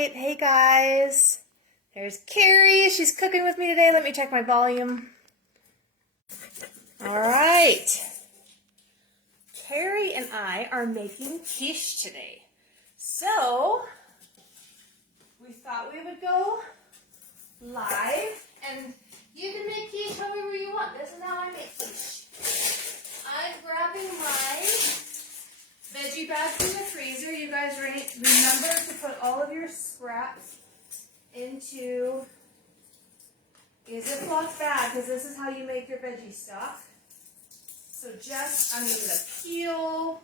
right, hey guys. There's Carrie. She's cooking with me today. Let me check my volume. All right. Carrie and I are making quiche today. So, we thought we would go live, and you can make quiche however you want. This is how I make quiche. I'm grabbing my veggie bag from the freezer. You guys remember to put all of your scraps into a Ziploc bag, because this is how you make your veggie stock. So I'm going to peel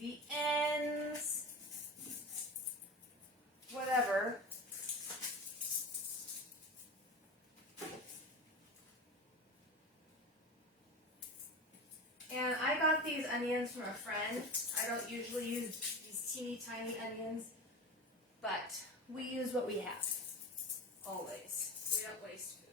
the ends, whatever. And I got these onions from a friend. I don't usually use these teeny tiny onions, but we use what we have, always. We don't waste food.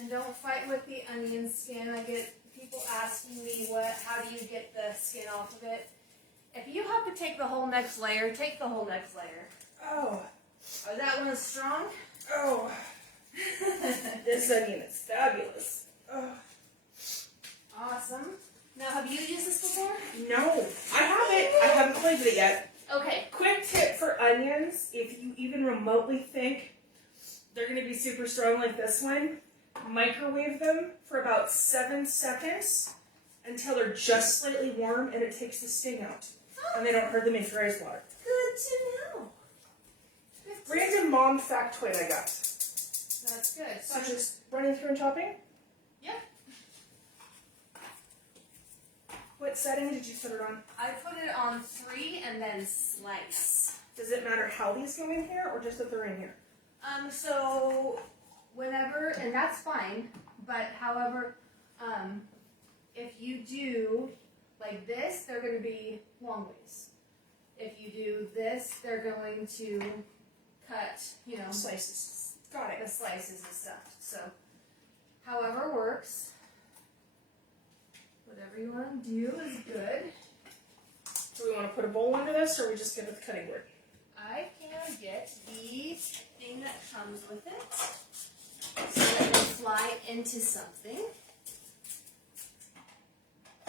And don't fight with the onion skin. I get people asking me, how do you get the skin off of it? If you have to take the whole next layer, take the whole next layer. Oh. Oh, that one is strong? Oh. This onion is fabulous. Oh. Awesome. Now, have you used this before? No, I haven't. I haven't played with it yet. Okay. Quick tip for onions, if you even remotely think they're going to be super strong like this one, microwave them for about 7 seconds until they're just slightly warm, and it takes the sting out. And they don't hurt them if rice water. Good to know. Random mom factoid I got. That's good. So just running through and chopping? Yeah. What setting did you put it on? I put it on 3 and then slice. Does it matter how these go in here, or just that they're in here? So whenever, and that's fine, but however, if you do like this, they're going to be long ways. If you do this, they're going to cut, Slices. Got it. the slices and stuff. So, however works. Whatever you want to do is good. Do we want to put a bowl under this, or are we just good with the cutting board? I can get the thing that comes with it so that they fly into something.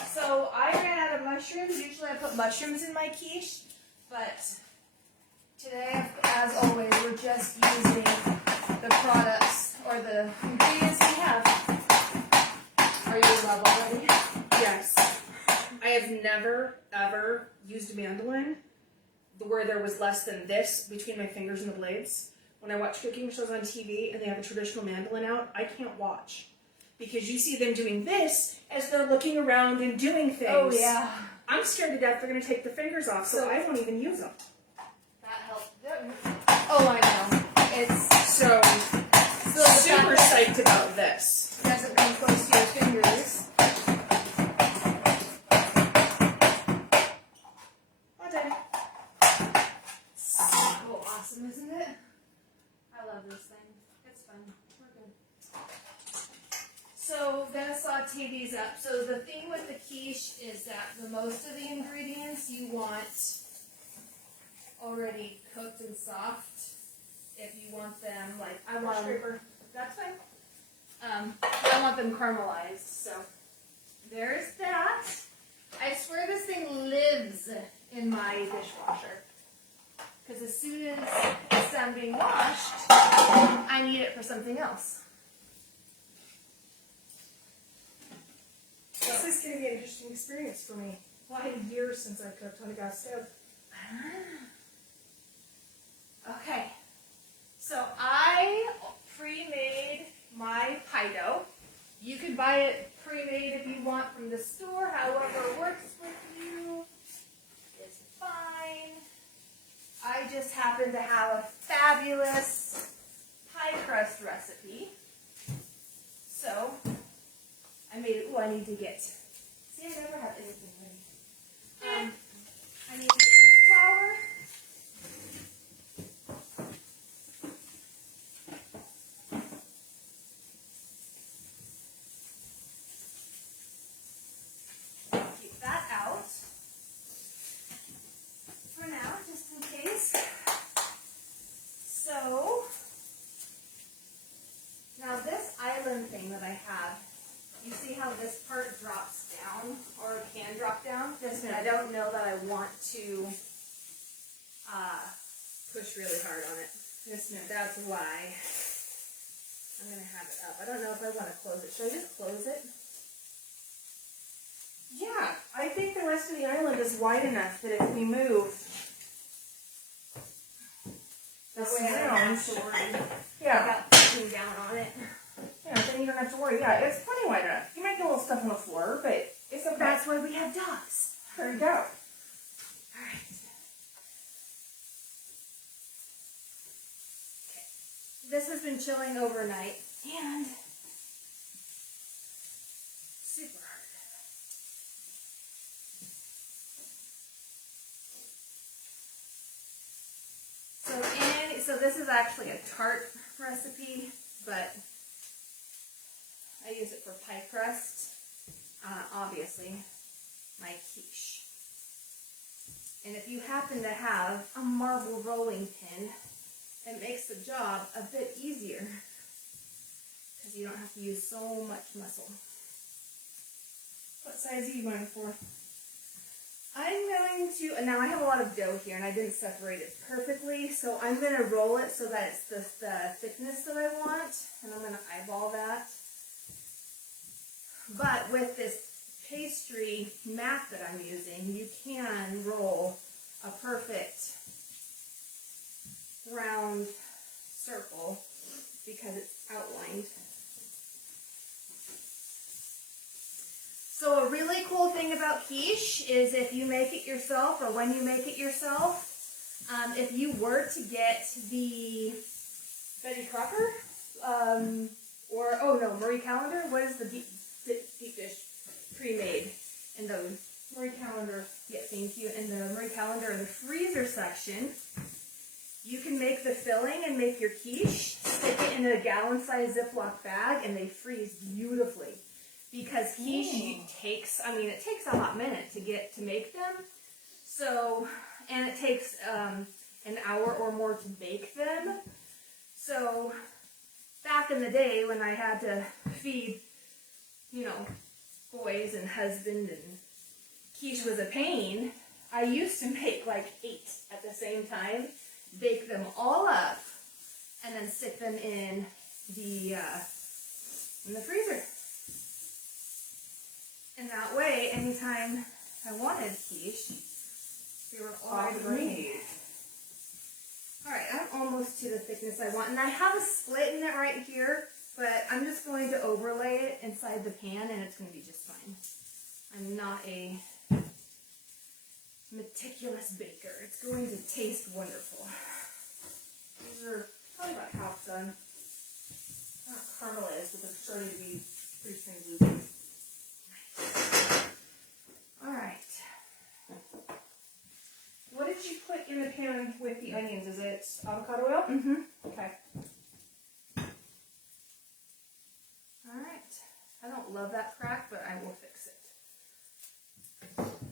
So I ran out of mushrooms. Usually I put mushrooms in my quiche, but today, as always, we're just using the products or the ingredients we have. Are you in love already? Yes. I have never, ever used a mandolin where there was less than this between my fingers and the blades. When I watch cooking shows on TV and they have a traditional mandolin out, I can't watch. Because you see them doing this as they're looking around and doing things. Oh, yeah. I'm scared to death they're going to take the fingers off, so I won't even use them. That helped. Oh, I know. It's So super psyched about this. doesn't come close to your fingers. Oh, Daddy. So awesome, isn't it? I love this thing. It's fun. We're good. So gonna saute these up. So the thing with the quiche is that the most of the ingredients you want already cooked and soft. If you want them I want them. That's fine. I want them caramelized. So there's that. I swear this thing lives in my dishwasher. Because as soon as it's done being washed, I need it for something else. This is going to be an interesting experience for me. Well, I had years since I cooked on a gas stove. Okay. So I pre-made my pie dough. You could buy it pre-made if you want from the store. However works with you is fine. I just happen to have a fabulous pie crust recipe. So I made it. I need to get. See, I never have anything ready. I need to get my flour. Keep that out. Yes, ma'am. I don't know that I want to, Push really hard on it. yes, ma'am. That's why I'm going to have it up. I don't know if I want to close it. Should I just close it? Yeah, I think the rest of the island is wide enough that if we move the That way I don't have sound, to worry yeah, about pushing down on it. yeah, then you don't have to worry. Yeah, it's plenty wide enough. You might get a little stuff on the floor, but it's okay. That's why we have dogs. There you go. All right. Okay. This has been chilling overnight and super hard. So this is actually a Tart recipe, but I use it for pie crust. Obviously, my quiche. And if you happen to have a marble rolling pin, it makes the job a bit easier because you don't have to use so much muscle. What size are you going for? I'm going to, now I have a lot of dough here and I didn't separate it perfectly, so I'm going to roll it so that it's the thickness that I want, and I'm going to eyeball that. But with this pastry mat that I'm using, you can roll a perfect round circle because it's outlined. So a really cool thing about quiche is if you make it yourself, or when you make it yourself, if you were to get the Betty Crocker, Marie Callender, what is the deep dish pre-made? And the Marie Callender. Yeah, thank you. And the Marie Callender in the freezer section, you can make the filling and make your quiche, stick it in a gallon-sized Ziploc bag, and they freeze beautifully. Because quiche takes, it takes a hot minute to make them. So, and it takes an hour or more to bake them. So, back in the day when I had to feed, boys and husband, and quiche was a pain, I used to make like 8 at the same time, bake them all up, and then stick them in the freezer. And that way, anytime I wanted quiche, they were all made. Alright, I'm almost to the thickness I want. And I have a split in it right here, but I'm just going to overlay it inside the pan and it's going to be just fine. I'm not a meticulous baker. It's going to taste wonderful. These are probably about half done. Not caramelized, but they're starting to be pretty smooth. Alright. What did you put in the pan with the onions? Is it avocado oil? Mm-hmm. Okay. Alright. I don't love that crack, but I will fix it. Alright.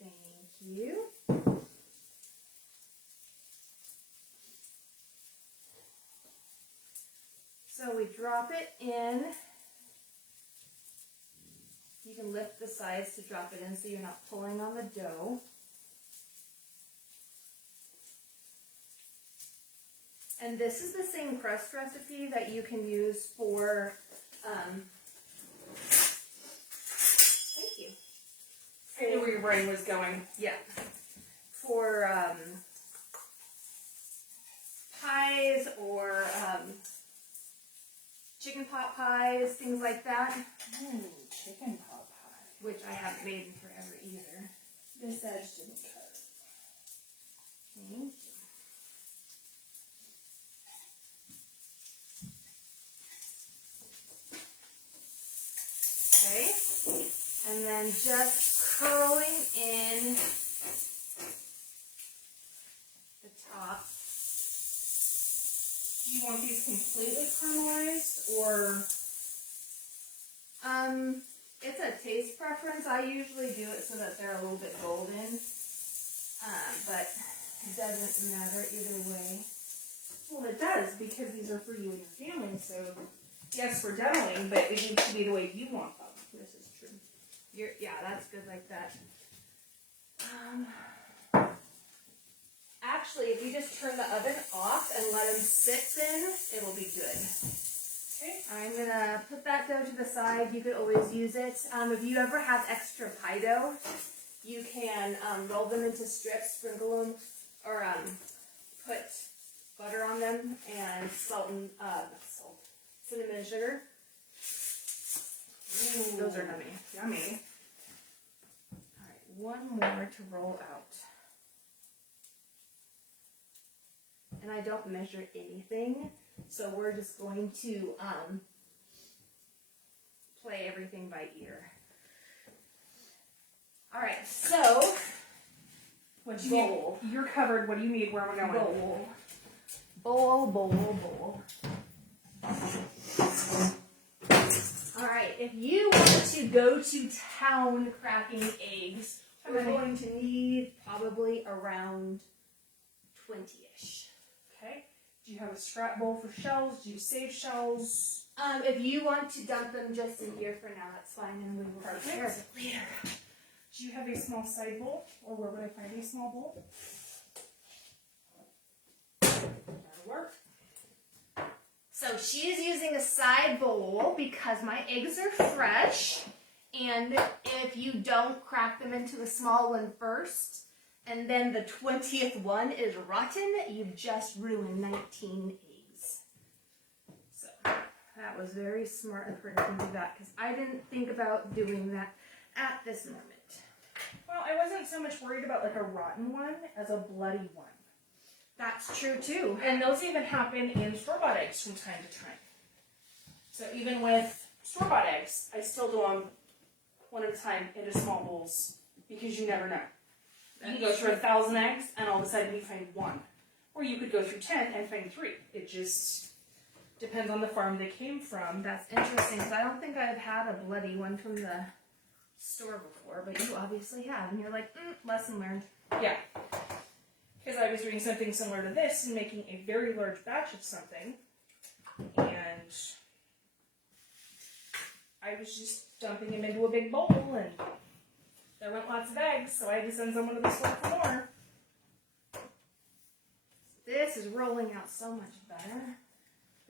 Thank you. So we drop it in. You can lift the sides to drop it in so you're not pulling on the dough. And this is the same crust recipe that you can use for, thank you. I knew where your brain was going. Yeah. For pies or chicken pot pies, things like that. Ooh, chicken pot pie. Which I haven't made in forever either. This edge didn't cut. Thank you. Okay, and then just curling in the top. Do you want these completely caramelized or? It's a taste preference. I usually do it so that they're a little bit golden, but it doesn't matter either way. Well, it does because these are for you and your family. So, yes, we're demoing, but it needs to be the way you want them. This is that's good like that. Actually, if you just turn the oven off and let them sit in, it'll be good. Okay. I'm gonna put that dough to the side. You could always use it. If you ever have extra pie dough, you can roll them into strips, sprinkle them, or put butter on them and cinnamon and sugar. Ooh, those are yummy. Yummy. All right, one more to roll out. And I don't measure anything, so we're just going to play everything by ear. All right, so What do you bowl. need? You're covered. What do you need? Where am I going? Bowl. All right, if you want to go to town cracking eggs, we're going to need probably around 20-ish. Okay. Do you have a scrap bowl for shells? Do you save shells? If you want to dump them just in here for now, that's fine, and we will take care of it later. Do you have a small side bowl? Or where would I find a small bowl? That'll work. So she is using a side bowl because my eggs are fresh, and if you don't crack them into the small one first, and then the 20th one is rotten, you've just ruined 19 eggs. So that was very smart of her to do that, because I didn't think about doing that at this moment. Well, I wasn't so much worried about like a rotten one as a bloody one. That's true too. And those even happen in store-bought eggs from time to time. So even with store-bought eggs, I still do them one at a time into small bowls because you never know. You can go through 1,000 eggs and all of a sudden you find one. Or you could go through 10 and find 3. It just depends on the farm they came from. That's interesting, because I don't think I've had a bloody one from the store before, but you obviously have, and you're like, lesson learned. Yeah. Because I was doing something similar to this and making a very large batch of something. And I was just dumping them into a big bowl, and there went lots of eggs, so I had to send someone to the store for more. This is rolling out so much better.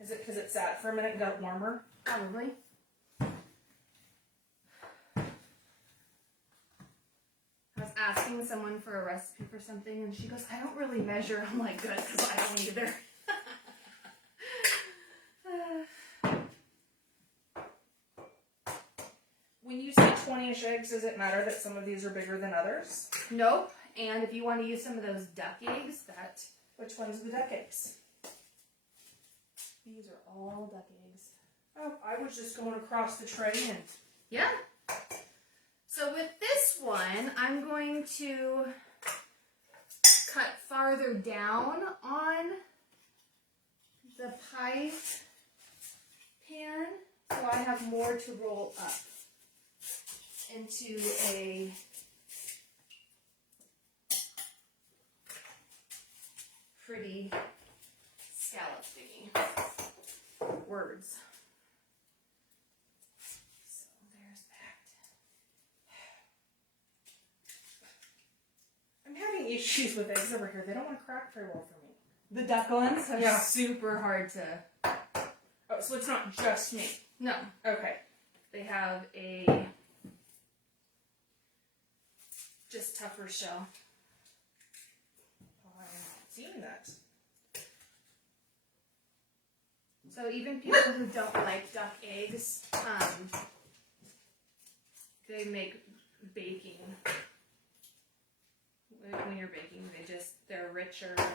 Is it because it sat for a minute and got warmer? Probably. I was asking someone for a recipe for something, and she goes, I don't really measure. I'm like, good, because I don't either. When you say 20-ish eggs, does it matter that some of these are bigger than others? Nope. And if you want to use some of those duck eggs, Which one's the duck eggs? these are all duck eggs. Oh, I was just going across the tray and... Yeah. So with this one, I'm going to cut farther down on the pie pan, so I have more to roll up into a pretty scallop thingy. Words. So there's that. I'm having issues with eggs over here. They don't want to crack very well for me. The duck ones are Yeah. super hard to... Oh, so it's not just me. No. Okay. They have a just tougher shell. I'm seeing that. So even people who don't like duck eggs, they make baking. When you're baking, they're richer and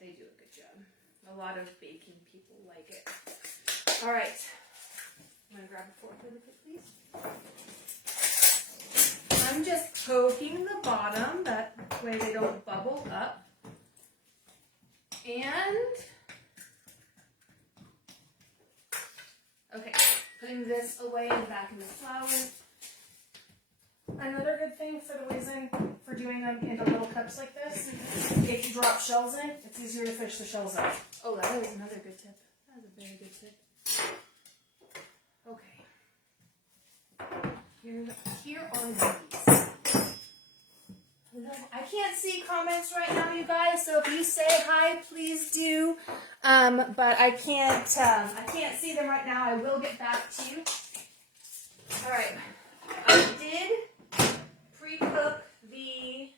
they do a good job. A lot of baking people like it. All right. I'm gonna grab a fork really quick, please. I'm just poking the bottom, that way they don't bubble up. And, okay, putting this away in the back of the flour. Another good thing for the reason for doing them into little cups like this, if you drop shells in, it's easier to fish the shells out. Oh, that is another good tip. That is a very good tip. Okay. here are these. I can't see comments right now, you guys. So if you say hi, please do. But I can't see them right now. I will get back to you. All right. I did pre-cook the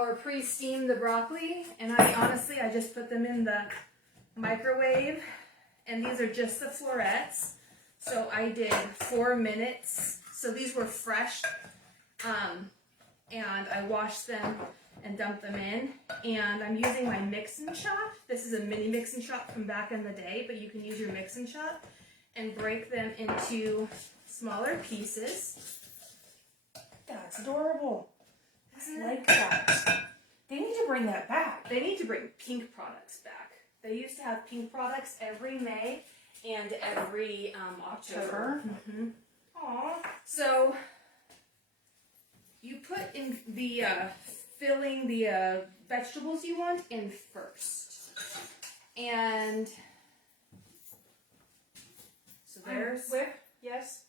or pre-steam the broccoli, and I just put them in the microwave, and these are just the florets. So I did 4 minutes. So these were fresh. And I washed them and dumped them in. And I'm using my mix and chop. This is a mini mix and chop from back in the day, but you can use your mix and chop and break them into smaller pieces. That's adorable. I like that. They need to bring that back. They need to bring pink products back. They used to have pink products every May and every October. Mm-hmm. Aww. So you put in the filling the vegetables you want in first. And so there's... Whip? Yes?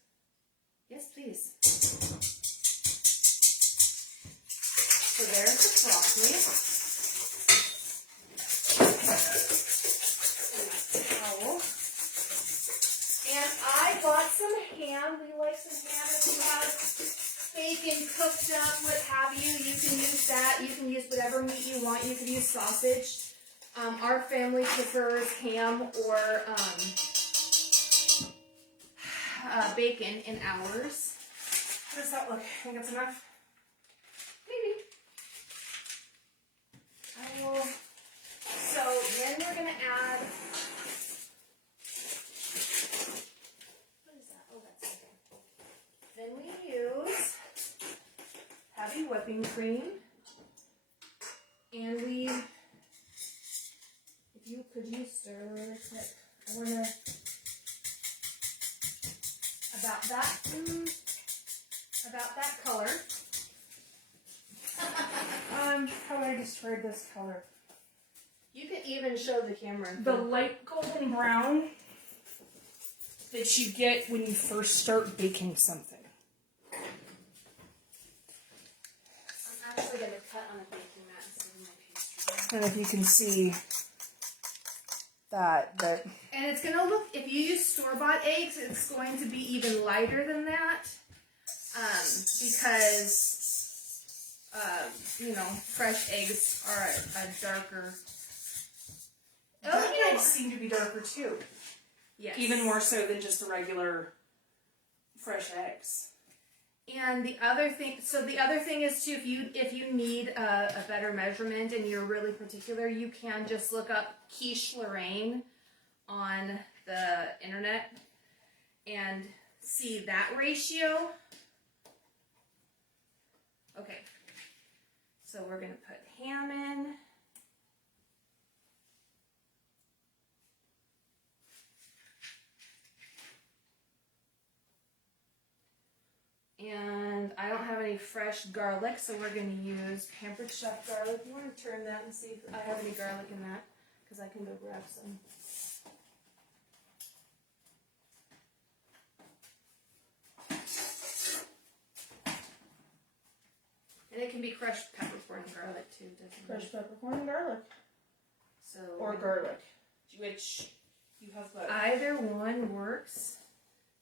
Yes, please. So there's the broccoli. And my towel. And I bought some ham. We like some ham. If you have bacon cooked up, what have you, you can use that. You can use whatever meat you want. You can use sausage. Our family prefers ham or bacon in ours. How does that look? I think it's enough. Maybe. I will. So then we're gonna add. What is that? Oh, that's okay. Then we use heavy whipping cream, and could you stir it? I wanna about that color. How would I describe this color? You can even show the camera. The light golden brown that you get when you first start baking something. I'm actually going to cut on a baking mat instead of my pastry. And if you can see that. And it's going to look, if you use store-bought eggs, it's going to be even lighter than that. Because, fresh eggs are a darker. Dark eggs seem to be darker too. Yes. Even more so than just the regular fresh eggs. And the other thing is too, if you need a better measurement and you're really particular, you can just look up Quiche on the internet and see that ratio. Okay, so we're gonna put ham in. And I don't have any fresh garlic, so we're going to use Pampered Chef garlic. You want to turn that and see if I have any garlic in that? Because I can go grab some. And it can be crushed peppercorn and garlic too, doesn't it? Crushed peppercorn and garlic. So, or garlic. Which you have both. Either one works.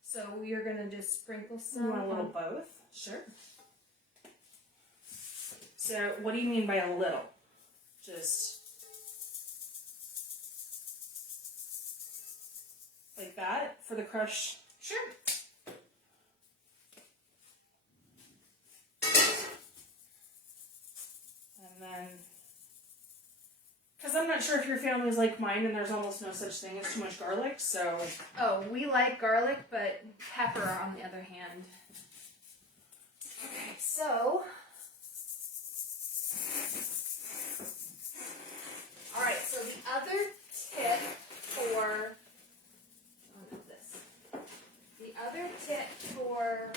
So we are going to just sprinkle some. You want a little both? Sure. So what do you mean by a little? Just like that for the crush? Sure. And then, because I'm not sure if your family's like mine and there's almost no such thing as too much garlic, so. Oh, we like garlic, but pepper on the other hand. Okay, so. Alright, so the other tip for. Oh, no, this. The other tip for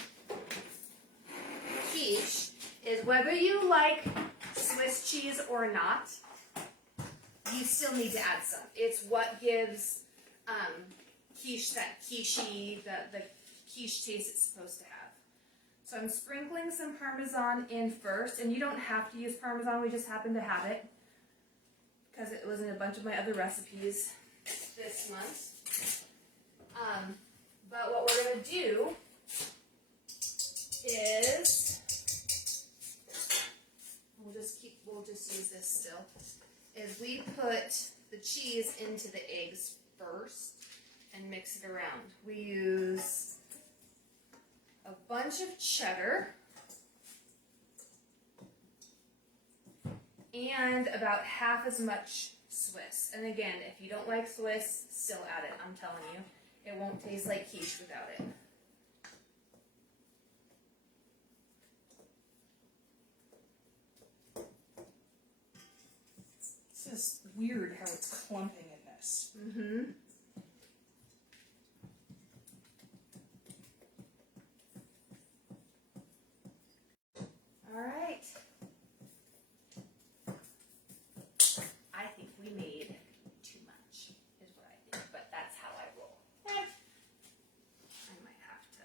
quiche is whether you like Swiss cheese or not, you still need to add some. It's what gives quiche that quiche-y, the quiche taste it's supposed to have. So I'm sprinkling some Parmesan in first, and you don't have to use Parmesan, we just happen to have it because it was in a bunch of my other recipes this month. But what we're going to do is, we'll just use this still, is we put the cheese into the eggs first and mix it around. We use a bunch of cheddar and about half as much Swiss. And again, if you don't like Swiss, still add it, I'm telling you. It won't taste like quiche without it. This is weird how it's clumping in this. Mm-hmm. All right. I think we made too much, is what I think, but that's how I roll. I might have to.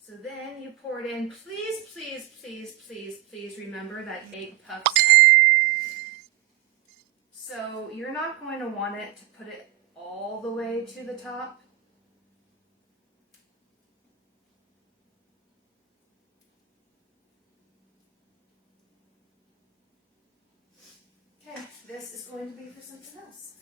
So then you pour it in. Please, please, please, please, please remember that egg puffs up. So you're not going to want it to put it all the way to the top. Okay, this is going to be for something else.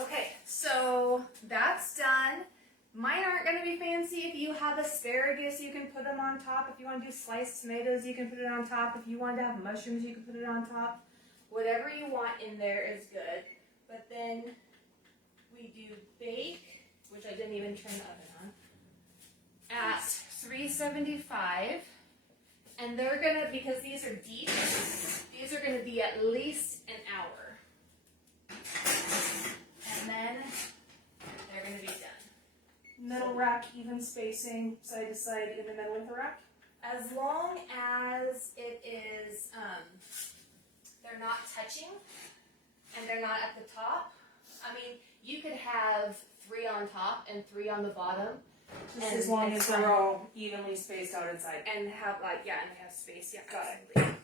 Okay, so that's done. Mine aren't going to be fancy. If you have asparagus, you can put them on top. If you want to do sliced tomatoes, you can put it on top. If you want to have mushrooms, you can put it on top. Whatever you want in there is good. But then we do bake, which I didn't even turn the oven on, at 375. And they're going to, because these are deep, these are going to be at least an hour. And then they're going to be done. Middle rack, even spacing, side to side in the middle of the rack. As long as it is, they're not touching and they're not at the top. I mean, you could have 3 on top and 3 on the bottom. Just as long as they're all evenly spaced out inside. And have and they have space. Yeah, got it.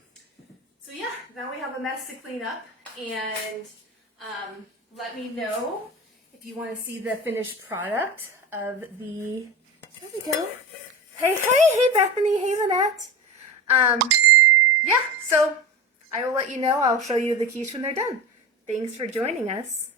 So yeah, now we have a mess to clean up, and let me know if you want to see the finished product of the. There we go. Hey, Bethany, hey, Lynette. Yeah, so I will let you know. I'll show you the quiche when they're done. Thanks for joining us.